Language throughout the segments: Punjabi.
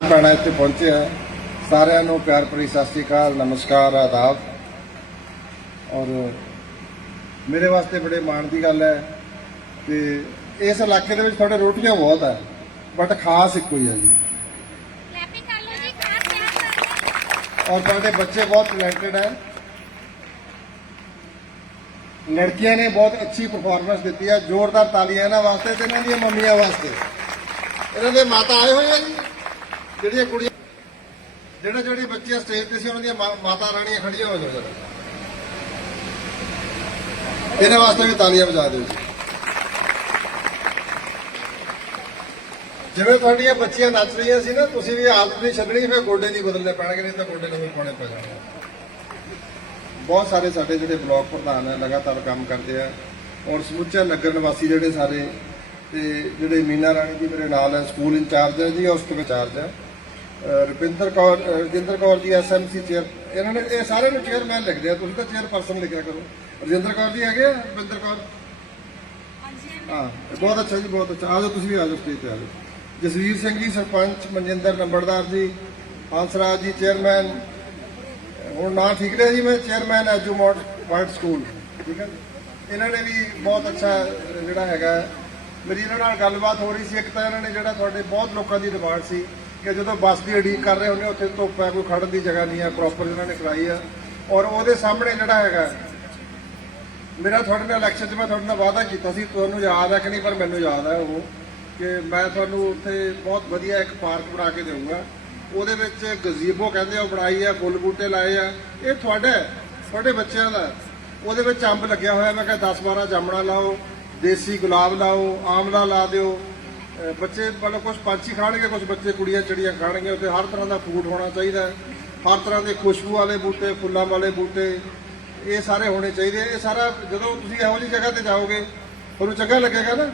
ਭੈਣਾਂ ਇੱਥੇ ਪਹੁੰਚੇ ਆ ਸਾਰਿਆਂ ਨੂੰ ਪਿਆਰ ਭਰੀ ਸਤਿ ਸ੍ਰੀ ਅਕਾਲ ਨਮਸਕਾਰ ਆਦਾਬ। ਔਰ ਮੇਰੇ ਵਾਸਤੇ ਬੜੇ ਮਾਣ ਦੀ ਗੱਲ ਹੈ ਤੇ ਇਸ ਇਲਾਕੇ ਦੇ ਵਿੱਚ ਤੁਹਾਡੇ ਰੋਟੀਆਂ ਬਹੁਤ ਹੈ ਬਟ ਖਾਸ ਇੱਕੋ ਹੀ ਹੈ ਜੀ। ਕਲੈਪਿੰਗ ਕਰ ਲਓ ਜੀ ਖਾਸ ਧਿਆਨ ਨਾਲ ਔਰ ਤੁਹਾਡੇ ਬੱਚੇ ਬਹੁਤ ਟੈਲੈਂਟਡ ਹੈ। ਲੜਕੀਆਂ ਨੇ ਬਹੁਤ ਅੱਛੀ ਪਰਫਾਰਮੈਂਸ ਦਿੱਤੀ ਹੈ ਜ਼ੋਰਦਾਰ ਤਾਲੀਆਂ ਇਹਨਾਂ ਵਾਸਤੇ ਤੇ ਇਹਨਾਂ ਦੀਆਂ ਮੰਮੀਆਂ ਵਾਸਤੇ। ਇਹਨਾਂ ਦੇ ਮਾਤਾ ਆਏ ਹੋਏ ਆ ਜੀ। ਜਿਹੜੀਆਂ ਕੁੜੀਆਂ ਜਿਹੜੇ ਜਿਹੜੇ ਬੱਚੇ ਸਟੇਜ ਤੇ ਸੀ, ਉਹਨਾਂ ਦੀਆਂ ਮਾਤਾ ਰਾਣੀਆਂ ਖੜੀਆਂ ਹੋ ਜਾਓ ਜਰਾ ਇਹਨਾਂ ਵਾਸਤੇ ਵੀ ਤਾਲੀਆਂ ਵਜਾ ਦਿਓ ਜੀ। ਜਿਵੇਂ ਤੁਹਾਡੀਆਂ ਬੱਚੀਆਂ ਨੱਚ ਰਹੀਆਂ ਸੀ ਨਾ, ਤੁਸੀਂ ਵੀ ਆਦਤ ਨਹੀਂ ਛੱਡਣੀ, ਫਿਰ ਗੋਡੇ ਨਹੀਂ ਬਦਲਣੇ ਪੈਣਗੇ, ਨਹੀਂ ਤਾਂ ਗੋਡੇ ਨਵੇਂ ਪਾਉਣੇ ਪੈ ਜਾਣਗੇ। ਬਹੁਤ ਸਾਰੇ ਸਾਡੇ ਜਿਹੜੇ ਬਲਾਕ ਪ੍ਰਧਾਨ ਹੈ ਲਗਾਤਾਰ ਕੰਮ ਕਰਦੇ ਆ। ਔਰ ਸਮੁੱਚਾ ਨਗਰ ਨਿਵਾਸੀ ਜਿਹੜੇ ਸਾਰੇ, ਤੇ ਜਿਹੜੇ ਮੀਨਾ ਰਾਣੀ ਜੀ ਮੇਰੇ ਨਾਲ ਹੈ ਸਕੂਲ ਇੰਚਾਰਜ ਹੈ ਜੀ ਉਸ ਤੋਂ ਵਿਚਾਰਜ ਹੈ ਰੁਪਿੰਦਰ ਕੌਰ ਰਜਿੰਦਰ ਕੌਰ ਜੀ ਐਸਐਮਸੀ ਚੇਅਰ ਇਹਨਾਂ ਨੇ ਇਹ ਸਾਰੇ ਨੂੰ ਚੇਅਰਮੈਨ ਲਿਖਦੇ ਆ ਤੁਸੀਂ ਤਾਂ ਚੇਅਰਪਰਸਨ ਲਿਖਿਆ ਕਰੋ। ਰਜਿੰਦਰ ਕੌਰ ਜੀ ਹੈਗੇ ਆ ਰੁਪਿੰਦਰ ਕੌਰ? ਹਾਂ ਬਹੁਤ ਅੱਛਾ ਜੀ ਬਹੁਤ ਅੱਛਾ। ਆ ਜਾਓ ਤੁਸੀਂ ਵੀ ਆ ਜਾਓ ਸਟੇਜ ਤੇ ਆ ਜਾਓ। ਜਸਵੀਰ ਸਿੰਘ ਜੀ ਸਰਪੰਚ ਮਨਜਿੰਦਰ ਨੰਬਰਦਾਰ ਜੀ ਹੰਸਰਾਜ ਜੀ ਚੇਅਰਮੈਨ ਹੁਣ ਨਾਂ ਠੀਕ ਰਿਹਾ ਜੀ ਮੈਂ ਚੇਅਰਮੈਨ ਐਜੂਮੋਟ ਪੁਆਇੰਟ ਸਕੂਲ। ਠੀਕ ਹੈ। ਇਹਨਾਂ ਨੇ ਵੀ ਬਹੁਤ ਅੱਛਾ ਜਿਹੜਾ ਹੈਗਾ। ਮੇਰੀ ਇਹਨਾਂ ਨਾਲ ਗੱਲਬਾਤ ਹੋ ਰਹੀ ਸੀ ਇੱਕ ਤਾਂ ਇਹਨਾਂ ਨੇ ਜਿਹੜਾ ਤੁਹਾਡੇ ਬਹੁਤ ਲੋਕਾਂ ਦੀ ਡਿਮਾਂਡ ਸੀ ਕਿ ਜਦੋਂ ਬੱਸ ਦੀ ਉਡੀਕ ਕਰ ਰਹੇ ਹੁੰਦੇ ਉੱਥੇ ਧੁੱਪ ਹੈ, ਕੋਈ ਖੜਨ ਦੀ ਜਗ੍ਹਾ ਨਹੀਂ ਹੈ ਪ੍ਰੋਪਰ ਇਹਨਾਂ ਨੇ ਕਰਾਈ ਆ। ਔਰ ਉਹਦੇ ਸਾਹਮਣੇ ਜਿਹੜਾ ਹੈਗਾ, ਮੇਰਾ ਤੁਹਾਡੇ ਨਾਲ ਇਲੈਕਸ਼ਨ 'ਚ ਮੈਂ ਤੁਹਾਡੇ ਨਾਲ ਵਾਅਦਾ ਕੀਤਾ ਸੀ, ਤੁਹਾਨੂੰ ਯਾਦ ਹੈ ਕਿ ਨਹੀਂ, ਪਰ ਮੈਨੂੰ ਯਾਦ ਹੈ ਉਹ, ਕਿ ਮੈਂ ਤੁਹਾਨੂੰ ਉੱਥੇ ਬਹੁਤ ਵਧੀਆ ਇੱਕ ਪਾਰਕ ਬਣਾ ਕੇ ਦੇਵਾਂਗਾ ਉਹਦੇ ਵਿੱਚ ਗਜ਼ੀਬੋ ਕਹਿੰਦੇ ਉਹ ਬਣਾਈ ਆ ਫੁੱਲ ਬੂਟੇ ਲਾਏ ਆ। ਇਹ ਤੁਹਾਡਾ ਤੁਹਾਡੇ ਬੱਚਿਆਂ ਦਾ ਉਹਦੇ ਵਿੱਚ ਅੰਬ ਲੱਗਿਆ ਹੋਇਆ, ਮੈਂ ਕਿਹਾ 10 12 ਜਾਮਣਾ ਲਾਓ, ਦੇਸੀ ਗੁਲਾਬ ਲਾਓ, ਆਮਲਾ ਲਾ ਦਿਓ। ਬੱਚੇ ਮਤਲਬ ਕੁਝ ਪੰਛੀ ਖਾਣਗੇ ਕੁਝ ਬੱਚੇ ਕੁੜੀਆਂ ਚਿੜੀਆਂ ਖਾਣਗੇ ਉੱਥੇ ਹਰ ਤਰ੍ਹਾਂ ਦਾ ਫੂਡ ਹੋਣਾ ਚਾਹੀਦਾ ਹੈ। ਹਰ ਤਰ੍ਹਾਂ ਦੇ ਖੁਸ਼ਬੂ ਵਾਲੇ ਬੂਟੇ, ਫੁੱਲਾਂ ਵਾਲੇ ਬੂਟੇ, ਇਹ ਸਾਰੇ ਹੋਣੇ ਚਾਹੀਦੇ ਇਹ ਸਾਰਾ ਜਦੋਂ ਤੁਸੀਂ ਇਹੋ ਜਿਹੀ ਜਗ੍ਹਾ ਤੇ ਜਾਓਗੇ, ਤੁਹਾਨੂੰ ਚੰਗਾ ਲੱਗੇਗਾ ਨਾ?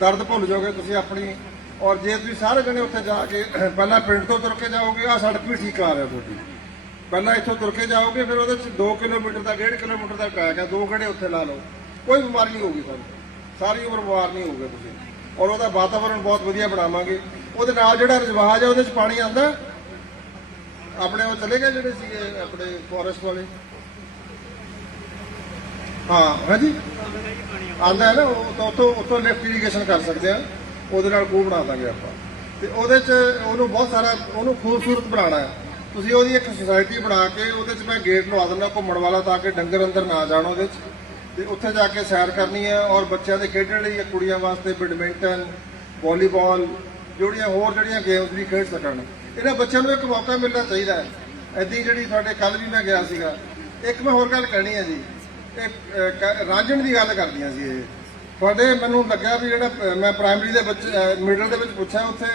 ਦਰਦ ਭੁੱਲ ਜਾਓਗੇ ਤੁਸੀਂ ਆਪਣੀ। ਔਰ ਜੇ ਤੁਸੀਂ ਸਾਰੇ ਜਣੇ ਉੱਥੇ ਜਾ ਕੇ ਪਹਿਲਾਂ ਪਿੰਡ ਤੋਂ ਤੁਰ ਕੇ ਜਾਓਗੇ ਆ ਸੜਕ ਵੀ ਠੀਕ ਆ ਰਿਹਾ ਤੁਹਾਡੀ। ਪਹਿਲਾਂ ਇੱਥੋਂ ਤੁਰ ਕੇ ਜਾਓਗੇ, ਫਿਰ ਉਹਦੇ ਚ 2 ਕਿਲੋਮੀਟਰ ਦਾ 1.5 ਕਿਲੋਮੀਟਰ ਦਾ ਟਰੈਕ ਹੈ, ਦੋ ਘੜੇ ਉੱਥੇ ਲਾ ਲਓ। ਕੋਈ ਬਿਮਾਰੀ ਨਹੀਂ ਹੋਊਗੀ ਤੁਹਾਨੂੰ। ਸਾਰੀ ਉਮਰ ਬਿਮਾਰ ਨਹੀਂ ਹੋਊਗੇ ਤੁਸੀਂ। ਔਰ ਉਹਦਾ ਵਾਤਾਵਰਣ ਬਹੁਤ ਵਧੀਆ ਬਣਾਵਾਂਗੇ। ਉਹਦੇ ਨਾਲ ਜਿਹੜਾ ਰਜਵਾਜ ਹੈ ਉਹਦੇ ਚ ਪਾਣੀ ਆਉਂਦਾ। ਆਪਣੇ ਉਹ ਚਲੇ ਗਏ ਜਿਹੜੇ ਸੀਗੇ, ਆਪਣੇ ਫੋਰੈਸਟ ਵਾਲੇ। ਹਾਂ ਹਾਂਜੀ ਆਉਂਦਾ ਹੈ ਨਾ, ਉਹ ਤਾਂ ਉੱਥੋਂ ਉੱਥੋਂ ਲਿਫਟ ਇਰੀਗੇਸ਼ਨ ਕਰ ਸਕਦੇ ਆ। ਉਹਦੇ ਨਾਲ ਖੂਹ ਬਣਾ ਦਾਂਗੇ ਆਪਾਂ। ਤੇ ਉਹਦੇ ਚ ਉਹਨੂੰ ਬਹੁਤ ਸਾਰਾ, ਉਹਨੂੰ ਖੂਬਸੂਰਤ ਬਣਾਉਣਾ ਹੈ। ਤੁਸੀਂ ਉਹਦੀ ਇੱਕ ਸੁਸਾਇਟੀ ਬਣਾ ਕੇ ਉਹਦੇ ਚ ਮੈਂ ਗੇਟ ਲਵਾ ਦਿੰਦਾ ਘੁੰਮਣ ਵਾਲਾ, ਤਾਂ ਕਿ ਡੰਗਰ ਅੰਦਰ ਨਾ ਜਾਣ ਉਹਦੇ ਚ। ਤੇ ਉੱਥੇ ਜਾ ਕੇ ਸੈਰ ਕਰਨੀ ਹੈ ਔਰ ਬੱਚਿਆਂ ਦੇ ਖੇਡਣ ਲਈ ਕੁੜੀਆਂ ਵਾਸਤੇ ਬੈਡਮਿੰਟਨ, ਵਾਲੀਬਾਲ, ਜਿਹੜੀਆਂ ਹੋਰ ਜਿਹੜੀਆਂ ਗੇਮਸ ਵੀ ਖੇਡ ਸਕਣ। ਇਹਨਾਂ ਬੱਚਿਆਂ ਨੂੰ ਇੱਕ ਮੌਕਾ ਮਿਲਣਾ ਚਾਹੀਦਾ ਹੈ। ਐਦੀ ਜਿਹੜੀ ਤੁਹਾਡੇ ਕੱਲ ਵੀ ਮੈਂ ਗਿਆ ਸੀਗਾ। ਇੱਕ ਮੈਂ ਹੋਰ ਗੱਲ ਕਹਿਣੀ ਹੈ ਜੀ। ਇਹ ਰਾਂਝਣ ਦੀ ਗੱਲ ਕਰਦੀਆਂ ਸੀ ਇਹ। ਤੁਹਾਡੇ ਮੈਨੂੰ ਲੱਗਿਆ ਵੀ ਜਿਹੜਾ ਮੈਂ ਪ੍ਰਾਇਮਰੀ ਦੇ ਬੱਚੇ ਮਿਡਲ ਦੇ ਵਿੱਚ ਪੁੱਛਿਆ, ਉੱਥੇ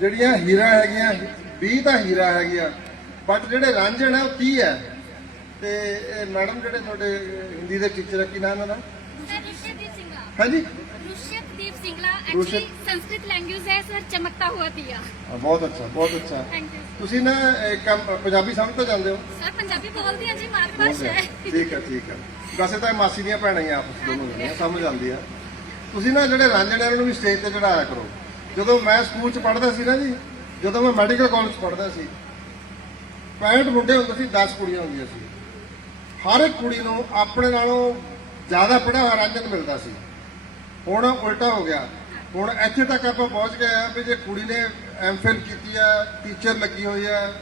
ਜਿਹੜੀਆਂ ਹੀਰਾ ਹੈਗੀਆਂ 20 ਤਾਂ ਹੀਰਾ ਹੈਗੀਆਂ ਬਟ ਜਿਹੜੇ ਰਾਂਝਣ ਹੈ ਉਹ 30 ਹੈ? ਤੇ ਇਹ ਮੈਡਮ ਜਿਹੜੇ ਤੁਹਾਡੇ ਹਿੰਦੀ ਦੇ ਟੀਚਰ ਹੈ ਕੀ ਨਾਮ ਇਹਨਾਂ ਦਾ सर ऋषभदीप सिंगला ਹਾਂਜੀ ऋषभदीप सिंगला ऋषभ- एक्चुअली संस्कृत लैंग्वेज है सर चमकता हुआ दिया ਹਾਂ, ਬਹੁਤ ਅੱਛਾ ਬਹੁਤ ਅੱਛਾ थैंक यू ਤੁਸੀਂ ਨਾ ਇਹ ਕੰਮ ਪੰਜਾਬੀ ਸਮਝ ਤਾਂ ਜਾਂਦੇ ਹੋ सर पंजाबी बोलती हैं जी मातृभाषा है ਠੀਕ ਹੈ ਠੀਕ ਹੈ ਵੈਸੇ ਤਾਂ ਇਹ ਮਾਸੀ ਦੀਆਂ ਭੈਣਾਂ ਹੀ ਆ ਆਪਸ ਦੋਨੋਂ ਜਣੀਆਂ ਸਮਝ ਆਉਂਦੀ ਆ ਤੁਸੀਂ ਨਾ ਜਿਹੜੇ ਰਾਂਝਣਿਆਂ ਨੂੰ ਵੀ ਸਟੇਜ ਤੇ ਚੜਾਇਆ ਕਰੋ ਜਦੋਂ ਮੈਂ ਸਕੂਲ ਚ ਪੜ੍ਹਦਾ ਸੀ ਨਾ ਜੀ ਜਦੋਂ ਮੈਂ ਮੈਡੀਕਲ ਕਾਲਜ ਪੜ੍ਹਦਾ ਸੀ 65 ਮੁੰਡੇ ਹੁੰਦੇ ਸੀ 10 ਕੁੜੀਆਂ ਹੁੰਦੀਆਂ ਸੀ ਹਰ ਇੱਕ ਕੁੜੀ ਨੂੰ ਆਪਣੇ ਨਾਲੋਂ ਜ਼ਿਆਦਾ ਪੜ੍ਹਿਆ ਹੋਇਆ ਰਾਂਝਣ ਮਿਲਦਾ ਸੀ। ਹੁਣ ਉਲਟਾ ਹੋ ਗਿਆ। ਹੁਣ ਇੱਥੇ ਤੱਕ ਆਪਾਂ ਪਹੁੰਚ ਗਏ ਆ ਵੀ ਜੇ ਕੁੜੀ ਨੇ ਐਮਫਿਲ ਕੀਤੀ ਆ ਟੀਚਰ ਲੱਗੀ ਹੋਈ ਆ,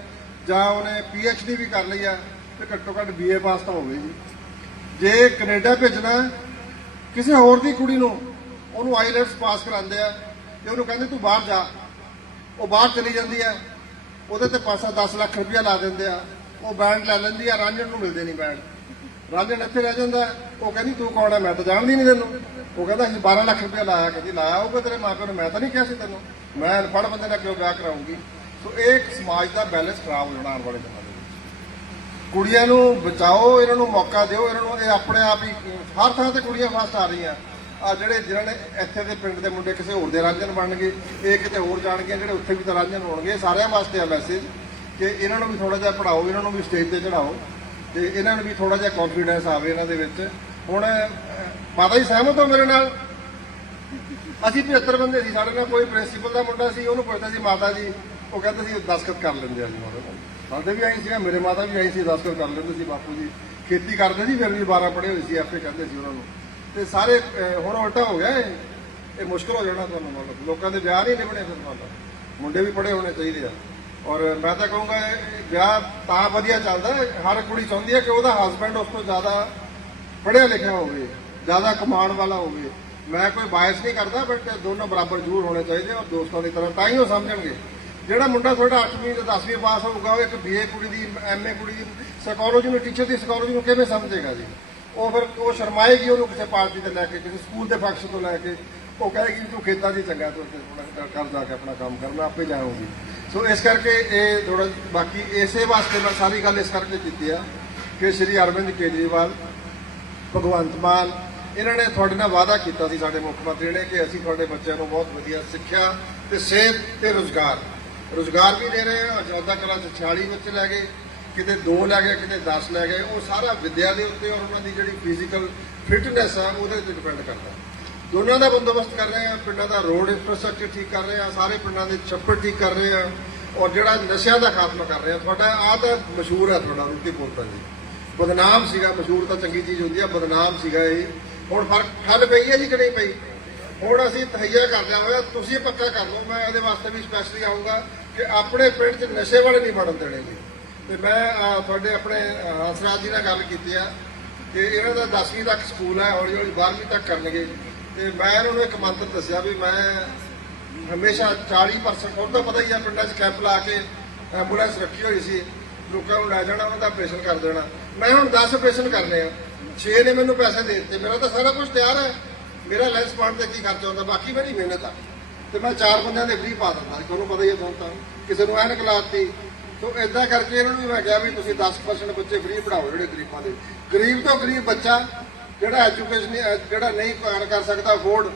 ਜਾਂ ਉਹਨੇ ਡੀ ਵੀ ਕਰ ਲਈ ਆ, ਤੇ ਘੱਟੋ ਘੱਟ ਬੀਏ ਪਾਸ ਤਾਂ ਹੋਵੇ ਜੀ। ਜੇ ਕੈਨੇਡਾ ਭੇਜਣਾ, ਕਿਸੇ ਹੋਰ ਦੀ ਕੁੜੀ ਨੂੰ, ਉਹਨੂੰ ਆਈਲੈਟਸ ਪਾਸ ਕਰਾਉਂਦੇ ਆ, ਤੇ ਉਹਨੂੰ ਕਹਿੰਦੇ ਤੂੰ ਬਾਹਰ ਜਾ। ਉਹ ਬਾਹਰ ਚਲੀ ਜਾਂਦੀ ਆ, ਉਹਦੇ ਤੇ ਪਾਸਾ 10 ਲੱਖ ਰੁਪਇਆ ਲਾ ਦਿੰਦੇ ਆ। ਉਹ ਬੈਂਡ ਲੈ ਲੈਂਦੀ ਆ ਰਾਂਝਣ ਨੂੰ ਮਿਲਦੇ ਨਹੀਂ ਬੈਂਡ। ਰਾਂਝਣ ਇੱਥੇ ਰਹਿ ਜਾਂਦਾ, ਉਹ ਕਹਿੰਦੀ, ਤੂੰ ਕੌਣ ਹੈ ਮੈਂ ਤਾਂ ਜਾਣਦੀ ਨਹੀਂ ਤੈਨੂੰ। ਉਹ ਕਹਿੰਦਾ, ਅਸੀਂ 12 ਲੱਖ ਰੁਪਇਆ ਲਾਇਆ ਕਹਿੰਦੀ, ਲਾਇਆ ਉਹ ਤੇਰੇ ਮਾਪਿਆਂ ਨੂੰ? ਮੈਂ ਤਾਂ ਨਹੀਂ ਕਿਹਾ ਸੀ ਤੈਨੂੰ। ਮੈਂ ਅਨਪੜ੍ਹ ਬੰਦੇ ਨਾਲ ਕਿਉਂ ਵਿਆਹ ਕਰਾਉਂਗੀ? ਸੋ ਇਹ ਇੱਕ ਸਮਾਜ ਦਾ ਬੈਲੈਂਸ ਖਰਾਬ ਹੋ ਜਾਣਾ ਆਉਣ ਵਾਲੇ ਦਿਨਾਂ ਦੇ ਵਿੱਚ। ਕੁੜੀਆਂ ਨੂੰ ਬਚਾਓ, ਇਹਨਾਂ ਨੂੰ ਮੌਕਾ ਦਿਓ, ਇਹਨਾਂ ਨੂੰ ਇਹ ਆਪਣੇ ਆਪ ਹੀ, ਹਰ ਥਾਂ ਤੇ ਕੁੜੀਆਂ ਫਸਟ ਆ ਰਹੀਆਂ। ਆ ਜਿਹੜੇ ਜਿਹਨਾਂ ਨੇ ਇੱਥੇ ਦੇ ਪਿੰਡ ਦੇ ਮੁੰਡੇ ਕਿਸੇ ਹੋਰ ਦੇ ਰਾਂਝਣ ਬਣਨਗੇ, ਇਹ ਕਿਤੇ ਹੋਰ ਜਾਣਗੇ ਜਿਹੜੇ ਉੱਥੇ ਵੀ ਤਾਂ ਰਾਂਝਣ ਹੋਣਗੇ, ਇਹ ਸਾਰਿਆਂ ਵਾਸਤੇ ਆ ਮੈਸੇਜ ਕਿ ਇਹਨਾਂ ਨੂੰ ਵੀ ਥੋੜਾ ਜਿਹਾ ਪੜਾਓ ਇਹਨਾਂ ਨੂੰ ਵੀ ਸਟੇਜ ਤੇ ਚੜਾਓ ਤੇ ਇਹਨਾਂ ਨੂੰ ਵੀ ਥੋੜਾ ਜਿਹਾ ਕੌਨਫੀਡੈਂਸ ਆਵੇ ਇਹਨਾਂ ਦੇ ਵਿੱਚ। ਹੁਣ ਮਾਤਾ ਜੀ ਸਹਿਮਤ ਹੋ ਮੇਰੇ ਨਾਲ? ਅਸੀਂ 75 ਬੰਦੇ ਸੀ, ਸਾਡੇ ਨਾਲ ਕੋਈ ਪ੍ਰਿੰਸੀਪਲ ਦਾ ਮੁੰਡਾ ਸੀ, ਉਹਨੂੰ ਪੁੱਛਦਾ ਸੀ, ਮਾਤਾ ਜੀ, ਉਹ ਕਹਿੰਦੇ ਸੀ ਦਸਖਤ ਕਰ ਲੈਂਦੇ ਆ ਜੀ ਹੁਣ ਸਾਡੇ ਵੀ ਆਈ ਸੀਗਾ, ਮੇਰੇ ਮਾਤਾ ਵੀ ਆਈ ਸੀ ਦਸਖਤ ਕਰ ਲੈਂਦੇ ਸੀ ਬਾਪੂ ਜੀ। ਖੇਤੀ ਕਰਦੇ ਸੀ, ਫਿਰ ਵੀ 12 ਪੜ੍ਹੇ ਹੋਏ ਸੀ ਆਪੇ ਕਹਿੰਦੇ ਸੀ ਉਹਨਾਂ ਨੂੰ। ਤੇ ਸਾਰੇ ਹੁਣ ਉਲਟਾ ਹੋ ਗਿਆ ਇਹ। ਇਹ ਮੁਸ਼ਕਲ ਹੋ ਜਾਣਾ ਤੁਹਾਨੂੰ ਮਤਲਬ ਲੋਕਾਂ ਦੇ ਵਿਆਹ ਨਹੀਂ ਨਿਭਣੇ ਫਿਰ ਮਤਲਬ ਮੁੰਡੇ ਵੀ ਪੜ੍ਹੇ ਹੋਣੇ ਚਾਹੀਦੇ ਆ। ਔਰ ਮੈਂ ਤਾਂ ਕਹੂੰਗਾ ਵਿਆਹ ਤਾਂ ਵਧੀਆ ਚੱਲਦਾ ਹਰ ਕੁੜੀ ਚਾਹੁੰਦੀ ਹੈ ਕਿ ਉਹਦਾ ਹਸਬੰਡ ਉਸ ਤੋਂ ਜ਼ਿਆਦਾ ਪੜ੍ਹਿਆ ਲਿਖਿਆ ਹੋਵੇ, ਜ਼ਿਆਦਾ ਕਮਾਉਣ ਵਾਲਾ ਹੋਵੇ। ਮੈਂ ਕੋਈ ਬਾਇਸ ਨਹੀਂ ਕਰਦਾ ਬਟ ਦੋਨੋਂ ਬਰਾਬਰ ਜ਼ਰੂਰ ਹੋਣੇ ਚਾਹੀਦੇ ਔਰ ਦੋਸਤਾਂ ਦੀ ਤਰ੍ਹਾਂ ਤਾਂ ਹੀ ਉਹ ਸਮਝਣਗੇ। ਜਿਹੜਾ ਮੁੰਡਾ ਤੁਹਾਡਾ 8ਵੀਂ ਤੇ 10ਵੀਂ ਪਾਸ ਹੋਊਗਾ, ਉਹ ਇੱਕ ਬੀਏ ਕੁੜੀ ਦੀ ਐਮਏ ਕੁੜੀ ਦੀ ਸਾਈਕੋਲੋਜੀ ਨੂੰ ਟੀਚਰ ਦੀ ਸਾਈਕੋਲੋਜੀ ਨੂੰ ਕਿਵੇਂ ਸਮਝੇਗਾ ਜੀ? ਉਹ ਫਿਰ ਉਹ ਸ਼ਰਮਾਏਗੀ ਉਹਨੂੰ ਕਿਸੇ ਪਾਰਟੀ ਤੇ ਲੈ ਕੇ, ਕਿਸੇ ਸਕੂਲ ਦੇ ਫੰਕਸ਼ਨ ਤੋਂ ਲੈ ਕੇ। ਉਹ ਕਹੇਗੀ ਵੀ ਤੂੰ ਖੇਤਾਂ 'ਚ ਹੀ ਚੰਗਾ, ਤੂੰ ਇੱਥੇ ਥੋੜਾ ਕਰ ਜਾ ਕੇ ਆਪਣਾ ਕੰਮ ਕਰਨਾ, ਆਪੇ ਜਾਊਂਗੀ। ਸੋ ਇਸ ਕਰਕੇ ਇਹ ਥੋੜਾ ਬਾਕੀ ਇਸੇ ਵਾਸਤੇ ਮੈਂ ਸਾਰੀ ਗੱਲ ਇਸ ਕਰਕੇ ਕੀਤੀ ਆ ਕਿ ਸ਼੍ਰੀ ਅਰਵਿੰਦ ਕੇਜਰੀਵਾਲ, ਭਗਵੰਤ ਮਾਨ, ਇਹਨਾਂ ਨੇ ਤੁਹਾਡੇ ਨਾਲ ਵਾਅਦਾ ਕੀਤਾ ਸੀ ਸਾਡੇ ਮੁੱਖ ਮੰਤਰੀ ਨੇ ਕਿ ਅਸੀਂ ਤੁਹਾਡੇ ਬੱਚਿਆਂ ਨੂੰ ਬਹੁਤ ਵਧੀਆ ਸਿੱਖਿਆ ਤੇ ਸਿਹਤ ਤੇ ਰੋਜ਼ਗਾਰ। ਰੋਜ਼ਗਾਰ ਵੀ ਦੇ ਰਹੇ ਹਾਂ ਜੋਦਾ ਕਲਾ ਚ 46 ਬੱਚੇ ਲੈ ਗਏ, ਕਿਤੇ 2 ਲੈ ਗਏ, ਕਿਤੇ 10 ਲੈ ਗਏ, ਉਹ ਸਾਰਾ ਵਿਦਿਆ ਦੇ ਉੱਤੇ ਔਰ ਉਹਨਾਂ ਦੀ ਜਿਹੜੀ ਫਿਜ਼ੀਕਲ ਫਿਟਨੈਸ ਆ, ਉਹਦੇ ਤੇ ਡਿਪੈਂਡ ਕਰਦਾ। ਦੋਨਾਂ ਦਾ ਬੰਦੋਬਸਤ ਕਰ ਰਹੇ ਆ ਪਿੰਡਾਂ ਦਾ ਰੋਡ ਇਨਫਰਾਸਟ੍ਰਕਚਰ ਠੀਕ ਕਰ ਰਹੇ ਆ ਸਾਰੇ ਪਿੰਡਾਂ ਦੇ ਛੱਪੜ ਠੀਕ ਕਰ ਰਹੇ ਆ ਔਰ ਜਿਹੜਾ ਨਸ਼ਿਆਂ ਦਾ ਖਾਤਮਾ ਕਰ ਰਹੇ ਆ ਤੁਹਾਡਾ ਆ ਤਾਂ ਮਸ਼ਹੂਰ ਹੈ ਤੁਹਾਡਾ ਰੁੱਤੀ ਬੋਲਤਾ ਜੀ। ਬਦਨਾਮ ਸੀਗਾ ਮਸ਼ਹੂਰ ਤਾਂ ਚੰਗੀ ਚੀਜ਼ ਹੁੰਦੀ ਆ ਬਦਨਾਮ ਸੀਗਾ ਇਹ। ਹੁਣ ਫ਼ਰਕ ਠੱਲ ਪਈ ਹੈ ਜੀ ਕਿ ਨਹੀਂ ਪਈ? ਹੁਣ ਅਸੀਂ ਤਹਈਆ ਕਰ ਲਿਆ ਹੋਇਆ ਤੁਸੀਂ ਪੱਕਾ ਕਰ ਲਓ ਮੈਂ ਇਹਦੇ ਵਾਸਤੇ ਵੀ ਸਪੈਸ਼ਲੀ ਆਉਂਗਾ ਕਿ ਆਪਣੇ ਪਿੰਡ 'ਚ ਨਸ਼ੇ ਵਾਲੇ ਨਹੀਂ ਵੜਨ ਦੇਣੇ ਜੀ। ਤੇ ਮੈਂ ਤੁਹਾਡੇ ਆਪਣੇ ਅਹ, ਹੰਸਰਾਜ ਜੀ ਨਾਲ ਗੱਲ ਕੀਤੀ ਆ ਕਿ ਇਹਨਾਂ ਦਾ 10ਵੀਂ ਤੱਕ ਸਕੂਲ ਹੈ ਹੌਲੀ ਹੌਲੀ 12ਵੀਂ ਤੱਕ ਕਰਨਗੇ। ਤੇ ਮੈਂ ਇਹਨਾਂ ਨੂੰ ਇੱਕ ਮੰਤਰ ਦੱਸਿਆ ਵੀ ਮੈਂ ਹਮੇਸ਼ਾ 40% ਹੁਣ ਪਤਾ ਹੀ ਆ, ਪਿੰਡਾਂ 'ਚ ਕੈਂਪ ਲਾ ਕੇ ਐਂਬੂਲੈਂਸ ਰੱਖੀ ਹੋਈ ਸੀ, ਲੋਕਾਂ ਨੂੰ ਲੈ ਜਾਣਾ, ਉਹਨਾਂ ਦਾ ਆਪਰੇਸ਼ਨ ਕਰ ਦੇਣਾ। ਮੈਂ ਹੁਣ 10 ਆਪਰੇਸ਼ਨ ਕਰਨੇ ਆ 6 ਨੇ ਮੈਨੂੰ ਪੈਸੇ ਦੇ ਦਿੱਤੇ, ਮੇਰਾ ਤਾਂ ਸਾਰਾ ਕੁਝ ਤਿਆਰ ਹੈ। ਮੇਰਾ ਲੈਂਸ ਪਾਉਣ ਤੇ ਕੀ ਖਰਚਾ ਹੁੰਦਾ, ਬਾਕੀ ਮੇਰੀ ਮਿਹਨਤ ਆ। ਤੇ ਮੈਂ ਚਾਰ ਬੰਦਿਆਂ ਦੇ ਫ੍ਰੀ ਪਾ ਦਿੰਦਾ ਤੁਹਾਨੂੰ ਪਤਾ ਹੀ ਹੈ ਤੁਹਾਨੂੰ ਤਾਂ। ਕਿਸੇ ਨੂੰ ਐਨਕ ਲਾਤੀ। ਸੋ ਇਦਾਂ ਕਰਕੇ ਇਹਨਾਂ ਨੂੰ ਵੀ ਮੈਂ ਕਿਹਾ ਵੀ ਤੁਸੀਂ 10% ਬੱਚੇ ਫ੍ਰੀ ਪੜਾਓ ਜਿਹੜੇ ਗਰੀਬਾਂ ਦੇ। ਗਰੀਬ ਤੋਂ ਗਰੀਬ ਬੱਚਾ ਜਿਹੜਾ ਐਜੂਕੇਸ਼ਨ ਜਿਹੜਾ ਨਹੀਂ ਕਰ ਕਰ ਸਕਦਾ ਅਫੋਰਡ